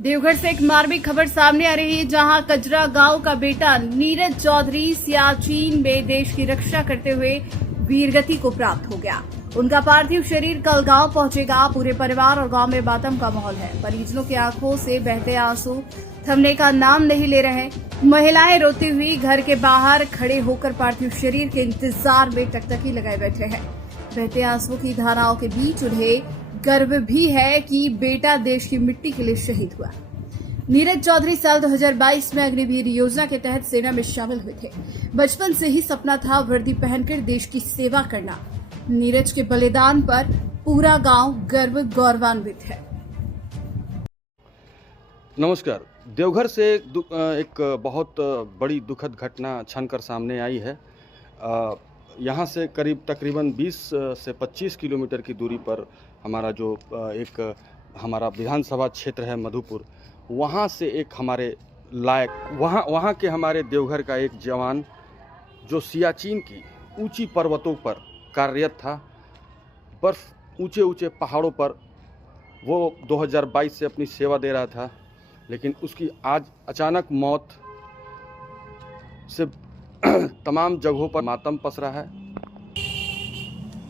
देवघर से एक मार्मिक खबर सामने आ रही है, जहां कजरा गांव का बेटा नीरज चौधरी सियाचिन में देश की रक्षा करते हुए वीरगति को प्राप्त हो गया। उनका पार्थिव शरीर कल गांव पहुंचेगा। पूरे परिवार और गांव में मातम का माहौल है। परिजनों की आंखों से बहते आंसू थमने का नाम नहीं ले रहे। महिलाएं रोती हुई घर के बाहर खड़े होकर पार्थिव शरीर के इंतजार में टकटकी लगाए बैठे हैं। बहते आंसुओं की धाराओं के बीच उन्हें गर्व भी है कि बेटा देश की मिट्टी के लिए शहीद हुआ। नीरज चौधरी साल 2022 में अग्निवीर योजना के तहत सेना में शामिल हुए थे। बचपन से ही सपना था वर्दी पहनकर देश की सेवा करना। नीरज के बलिदान पर पूरा गांव गौरवान्वित है। नमस्कार। देवघर से एक बहुत बड़ी दुखद घटना छनकर सामने आई है। यहाँ से करीब तकरीबन 20 से 25 किलोमीटर की दूरी पर हमारा जो हमारा विधानसभा क्षेत्र है मधुपुर, वहाँ से एक हमारे लायक वहाँ के हमारे देवघर का एक जवान जो सियाचिन की ऊंची पर्वतों पर कार्यरत था, बर्फ़ ऊंचे ऊंचे पहाड़ों पर वो 2022 से अपनी सेवा दे रहा था, लेकिन उसकी आज अचानक मौत से तमाम जगहों पर मातम पसरा है।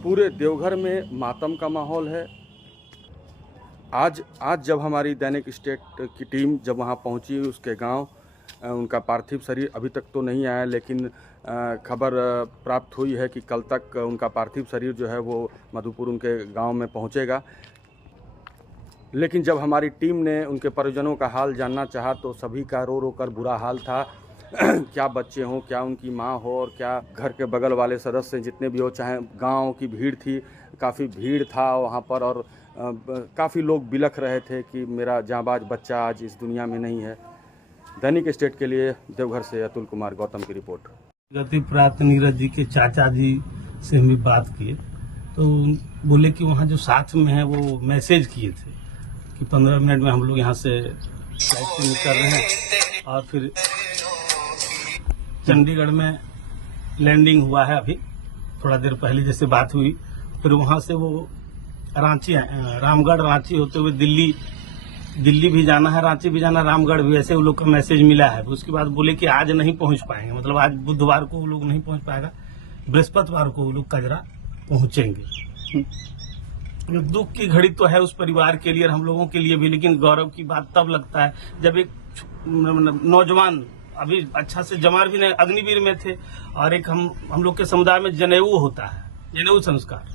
पूरे देवघर में मातम का माहौल है। आज जब हमारी दैनिक स्टेट की टीम जब वहां पहुंची उसके गांव, उनका पार्थिव शरीर अभी तक तो नहीं आया, लेकिन खबर प्राप्त हुई है कि कल तक उनका पार्थिव शरीर जो है वो मधुपुर उनके गांव में पहुंचेगा। लेकिन जब हमारी टीम ने उनके परिजनों का हाल जानना चाहा तो सभी का रो रो कर बुरा हाल था। क्या बच्चे हों, क्या उनकी माँ हो, और क्या घर के बगल वाले सदस्य जितने भी हो, चाहे गांव की भीड़ थी, काफ़ी भीड़ था वहाँ पर, और काफ़ी लोग बिलख रहे थे कि मेरा जांबाज बच्चा आज इस दुनिया में नहीं है। दैनिक स्टेट के लिए देवघर से अतुल कुमार गौतम की रिपोर्ट। गति प्राप्त नीरज जी के चाचा जी से हम बात किए तो बोले कि वहाँ जो साथ में है वो मैसेज किए थे कि 15 मिनट में हम लोग यहाँ से फ्लाइट से निकल रहे हैं, और फिर चंडीगढ़ में लैंडिंग हुआ है। अभी थोड़ा देर पहले जैसे बात हुई, फिर वहाँ से वो रांची, रामगढ़ रांची होते हुए दिल्ली भी जाना है, रांची भी जाना, रामगढ़ भी, ऐसे वो लोग का मैसेज मिला है। उसके बाद बोले कि आज नहीं पहुंच पाएंगे, मतलब आज बुधवार को वो लोग नहीं पहुंच पाएगा, बृहस्पतिवार को वो लोग कजरा पहुंचेंगे। दुख की घड़ी तो है उस परिवार के लिए और हम लोगों के लिए भी, लेकिन गौरव की बात तब लगता है जब एक नौजवान, अभी अच्छा से जमार भी नहीं, अग्निवीर में थे, और एक हम लोग के समुदाय में जनेऊ होता है, जनेऊ संस्कार,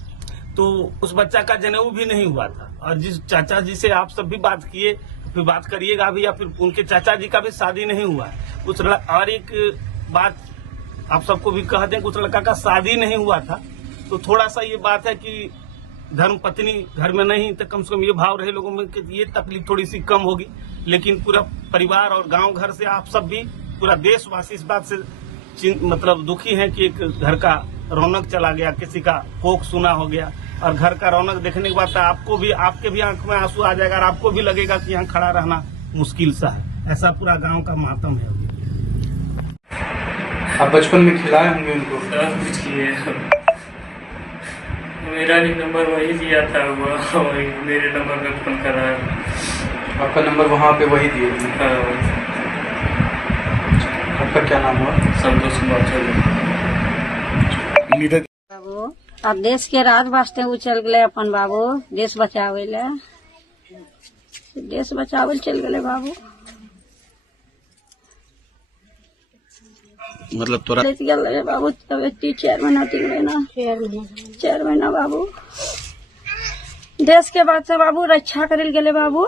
तो उस बच्चा का जनेऊ भी नहीं हुआ था। और जिस चाचा जी से आप सब भी बात किए, फिर बात करिएगा भी, या फिर उनके चाचा जी का भी शादी नहीं हुआ है। और एक बात आप सबको भी कह दें, उस लड़का का शादी नहीं हुआ था, तो थोड़ा सा ये बात है कि धर्म पत्नी घर में नहीं, तो कम से कम ये भाव रहे लोगों में कि ये तकलीफ थोड़ी सी कम होगी। लेकिन पूरा परिवार और गांव घर से आप सब भी, पूरा देशवासी इस बात से मतलब दुखी है कि एक घर का रौनक चला गया, किसी का कोख सुना हो गया, और घर का रौनक देखने के बाद आपको भी, आपके भी आंख में आंसू आ जाएगा और आपको भी लगेगा कि यहाँ खड़ा रहना मुश्किल सा है। ऐसा पूरा गांव का मातम है। आप बचपन में खिलाए होंगे उनको? सब कुछ किए, मेरा भी नंबर वही दिया था, वही मेरे नंबर पे फोन कर रहा है। आपका नंबर वहाँ पे वही दिए थे? हाँ। आपका क्या नाम हुआ? संतोष कुमार बाबू अब देश के राज वास्ते उ चल गए अपन बाबू, देश बचावे ले, देश बचावे चल गए बाबू। मतलब तोरा बाबू तब 4 महीना 3 महीना 4 महीना बाबू देश के बाद से बाबू रक्षा करे गए बाबू।